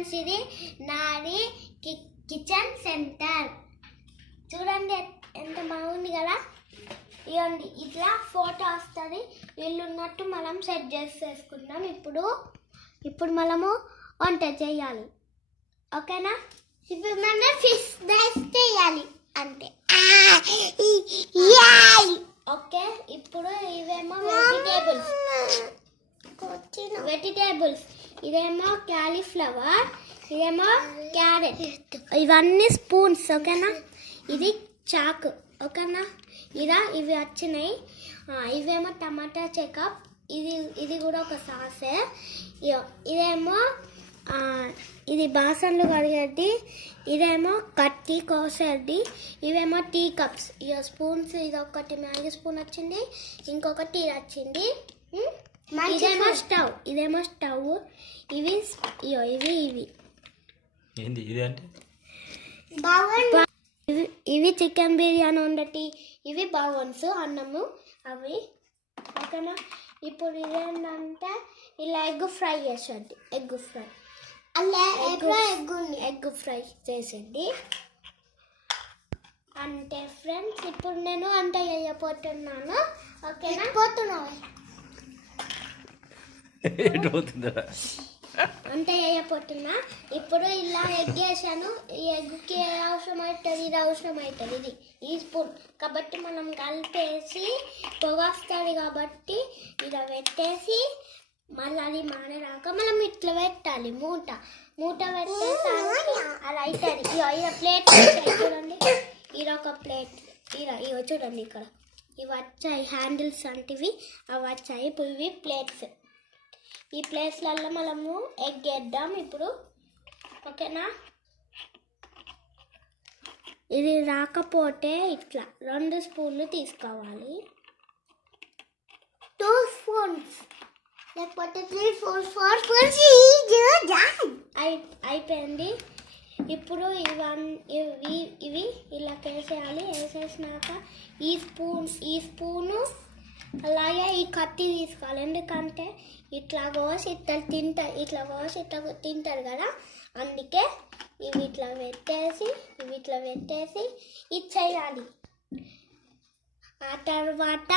Friends ఇది నాది kitchen centre. చూడండి ఎంత బాగుంది కదా. ఇవ్వండి ఇట్లా ఫోటో వస్తుంది. వీళ్ళు ఉన్నట్టు మనం సెట్ చేసేసుకుందాం ఇప్పుడు. ఇప్పుడు మనము వంట చేయాలి. ఓకేనా? ఇప్పుడు మనం ఫిష్ రైస్ చేయాలి. అంతే. ఓకే ఇప్పుడు ఇవేమో వెజిటేబుల్స్ వెజిటేబుల్స్ ఇదేమో క్యాలీఫ్లవర్ ఇదేమో క్యారెట్. ఇవన్నీ స్పూన్స్ ఓకేనా? ఇది చాకు ఓకేనా? ఇదా ఇవి వచ్చినాయి. ఇవేమో టమాటా చెకప్. ఇది ఇది కూడా ఒక సాసే. ఇదేమో ఇది బాసన్లు కడిగేది ఇదేమో కత్తి కోసేది ఇవేమో టీ కప్స్. ఇక స్పూన్స్ ఇది ఒకటి మ్యాగీ స్పూన్ వచ్చింది. ఇంకొకటి ఇది వచ్చింది. ఇదేమో స్టవ్ ఇదేమో స్టవ్ ఇవి ఇయో ఇవి ఇవి ఏంది ఇది అంటే ఇవి ఇవి చికెన్ బిర్యానీ ఉండటి ఇవి బౌన్స్ అన్నము అవి ఓకేనా ఇప్పుడు ఇదేంటంటే ఇలా ఎగ్ ఫ్రై చేసేది ఎగ్ ఫ్రై అలా ఎగ్ ఎగ్ ఫ్రై చేసేది అంటే ఫ్రెండ్స్ ఇప్పుడు నేను వంట చేయబోతున్నాను ఓకేనా పోతున్నావా ఎటు పోతుందా వేయపోతున్నా ఇప్పుడు ఇలా ఎగ్ వేసాను ఈ ఎగ్కి ఏ అవసరం అవుతుంది ఇది అవసరం అవుతుంది ఇది ఈ స్పూన్. కాబట్టి మనం కలిపేసి పొగ వస్తుంది కాబట్టి ఇలా పెట్టేసి మళ్ళీ అది మానేరాక మనం ఇట్లా పెట్టాలి మూట మూట పెట్టేసరికి అది అవుతుంది ఇగో ఇలా ప్లేట్ చూడండి. ఇది ఒక ప్లేట్. ఇలా ఇగో చూడండి ఇక్కడ. ఇవి వచ్చాయి హ్యాండిల్స్ అంటివి. అవి వచ్చాయి ఇప్పుడు ఇవి ప్లేట్స్. ఈ ప్లేస్లలో మనము ఎగ్ వేద్దాం ఇప్పుడు. ఓకేనా? ఇది రాకపోతే ఇట్లా రెండు స్పూన్లు తీసుకోవాలి. టూ స్పూన్స్ లేకపోతే త్రీ ఫోర్ ఫోర్ స్పూన్స్ అయిపోయింది. ఇప్పుడు ఇవన్నీ ఇవి ఇవి ఇలా వేసేయాలి వేసేసినాక ఈ స్పూన్ ఈ స్పూను అలాగే ఈ కత్తి తీసుకోవాలి. ఎందుకంటే ఇట్లా కోసి ఇట్లా తింటారు ఇట్లా కోసి ఇట్లా తింటారు కదా. అందుకే ఇవి ఇట్లా పెట్టేసి ఇవి ఇట్లా పెట్టేసి ఇచ్చేయాలి. ఆ తర్వాత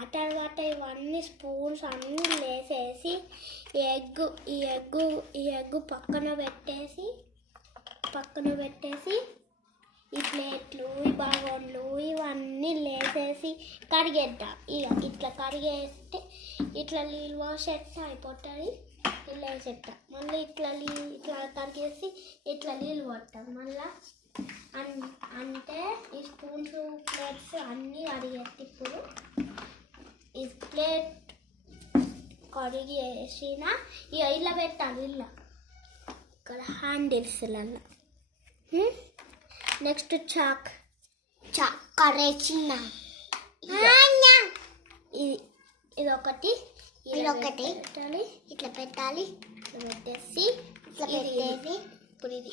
ఆ తర్వాత ఇవన్నీ స్పూన్స్ అన్నీ వేసేసి ఈ ఎగ్ ఈ ఎగ్గు ఈ ఎగ్గు పక్కన పెట్టేసి పక్కన పెట్టేసి ఈ ప్లేట్లు ఈ బాగోన్లు ఇవన్నీ లేసేసి కడిగేద్దాం. ఇక ఇట్లా కడిగేస్తే ఇట్లా నీళ్ళు వాషెట్ అయిపోతుంది. ఇలా వేసేట మళ్ళీ ఇట్లా నీ ఇట్లా కడిగేసి ఇట్లా నీళ్ళు పడతాం మళ్ళీ అన్ అంటే ఈ స్పూన్స్ ప్లేట్స్ అన్నీ కడిగేస్తే ఇప్పుడు ఈ ప్లేట్ కడిగేసిన ఇక ఇలా పెట్టాలి ఇలా ఇక్కడ హ్యాండిల్స్లలో నెక్స్ట్ చాక్ చాక్ కరేసిన ఇది ఇది ఒకటి ఇది ఒకటి పెట్టాలి. ఇట్లా పెట్టాలి. ఇట్లా పెట్టేసి ఇట్లా పెట్టేసి. ఇప్పుడు ఇది.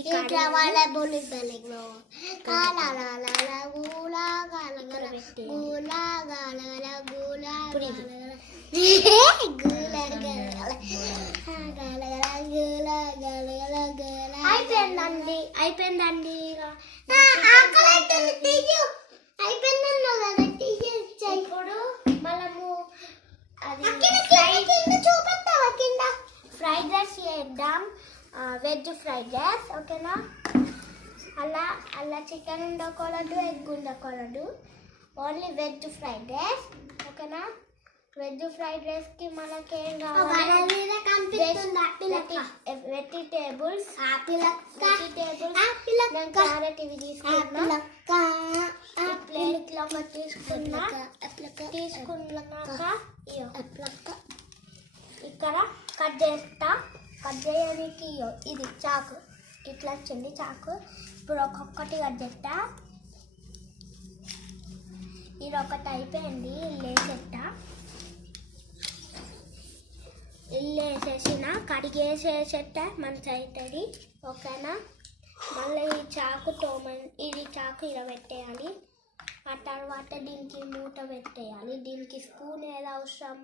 ఇట్లా వాళ్ళ బోలి గాల అయిపోయిందండి ఇప్పుడు మనము అది చూపెట్టావా కింద ఫ్రైడ్ రైస్ చేద్దాం. వెజ్ ఫ్రైడ్ రైస్ ఓకేనా? అలా అలా చికెన్ ఉండకూడదు ఎగ్ ఉండకూడదు ఓన్లీ వెజ్ ఫ్రైడ్ రైస్ ఓకేనా? వెజ్ ఫ్రైడ్ రైస్కి మనకేం కావాలి? వెజిటేబుల్స్ వెజిటేబుల్స్ నేను క్యారెట్ ఇవి తీసుకున్నా. ప్లేట్లో తీసుకున్నా తీసుకున్నాక. ఇక్కడ కట్ చేస్తా. కట్ చేయడానికి. ఇది చాకు. ఇట్లా వచ్చింది చాకు. ఇప్పుడు ఒక్కొక్కటి కట్ చేస్తా. ఇది ఒకటి అయిపోయింది. వేసేస్తా ఇల్లు వేసేసిన కడిగేసేసేట మంచి అవుతుంది ఓకేనా? మళ్ళీ ఈ చాకు తోమ ఇది చాకు ఇలా పెట్టేయాలి. ఆ తర్వాత దీనికి మూట పెట్టేయాలి. దీనికి స్పూన్ ఏది అవసరం?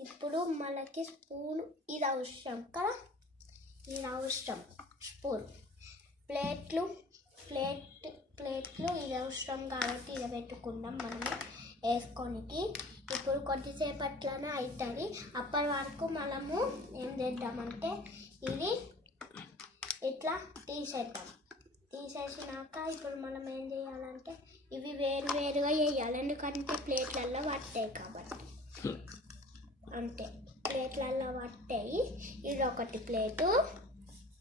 ఇప్పుడు మనకి స్పూన్ ఇది అవసరం కదా? ఇది అవసరం. స్పూన్. ప్లేట్లు ప్లేట్ ప్లేట్లు ఇది అవసరం కాబట్టి ఇది పెట్టుకుందాం మనం వేసుకోనికి. ఇప్పుడు కొద్దిసేపట్లోనే అవుతుంది అప్పటి వరకు మనము ఏం చేద్దామంటే ఇది ఇట్లా తీసేద్దాం. తీసేసినాక ఇప్పుడు మనం ఏం చేయాలంటే ఇవి వేరు వేరుగా వేయాలి ఎందుకంటే ప్లేట్లలో పట్టాయి కాబట్టి. అంతే. ప్లేట్లలో పట్టాయి ఇది ఒకటి ప్లేటు.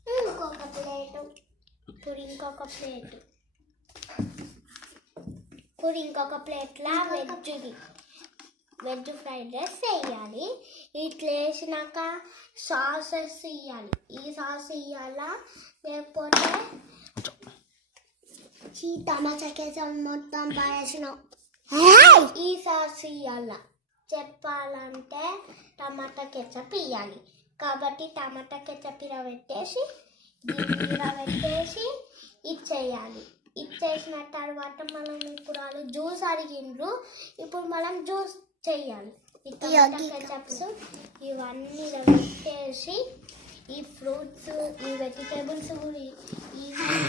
ఇంకొక ప్లేటు. ఇప్పుడు ఇంకొక ప్లేటు. ఇప్పుడు ఇంకొక ప్లేట్లా వెజ్ది వెజ్ ఫ్రైడ్ రైస్ వేయాలి. ఇట్లా వేసినాక సాసెస్ ఇవ్వాలి ఈ సాస్ ఇవ్వాలా లేకపోతే టమాటా కేసం మొత్తం పారేసినాం ఈ సాస్ ఇవ్వాల చెప్పాలంటే టమాటా కెచప్ ఇవ్వాలి కాబట్టి టమాటా కెచప్ ఇలా పెట్టేసి ఇలా పెట్టేసి ఇచ్చేయాలి. ఇచ్చేసిన తర్వాత మనం ఇప్పుడు వాళ్ళు జ్యూస్ అడిగిండ్రు. ఇప్పుడు మనం జ్యూస్ చేయాలి ఈ టమాటా కెచప్స్ ఇవన్నీ ఇలా పెట్టేసి ఈ ఫ్రూట్స్ ఈ వెజిటేబుల్స్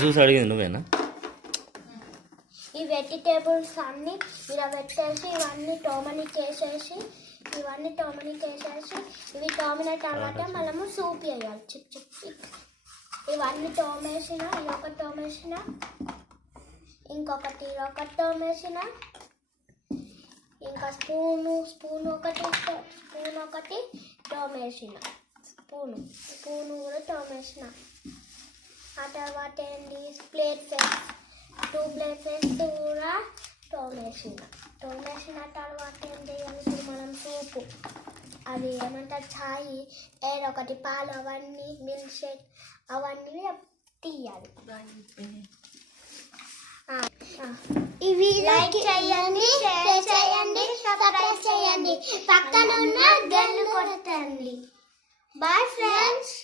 జ్యూస్ అడిగింది నువ్వేనా? ఈ వెజిటేబుల్స్ అన్ని ఇలా పెట్టేసి ఇవన్నీ టోమనికి వేసేసి ఇవన్నీ టోమనికి వేసేసి ఇవి టోమిన తర్వాత మనము సూప్ వేయాలి చిప్ చిప్ చిప్. ఇవన్నీ టోమేసిన ఇదొకటి టోమేసిన ఇంకొకటి ఇదొకటి టోమేసిన ఒక స్పూను స్పూన్ ఒకటి స్పూన్ ఒకటి టోమేసిన స్పూను స్పూను కూడా టోమేసిన ఆ తర్వాత ఏంటి ప్లేట్స్ టూ ప్లేట్స్ కూడా టోమేసిన టోమేసిన తర్వాత ఏంటి ఇప్పుడు మనం సూపు. అది ఏమంటారు ఛాయ్ ఏదో ఒకటి పాలు అవన్నీ మిల్క్ షేక్ అవన్నీ తీయాలి. ఇవి లైక్ చేయండి షేర్ చేయండి సబ్స్క్రైబ్ చేయండి. పక్కన ఉన్న గెల్లు కొట్టండి. Bye friends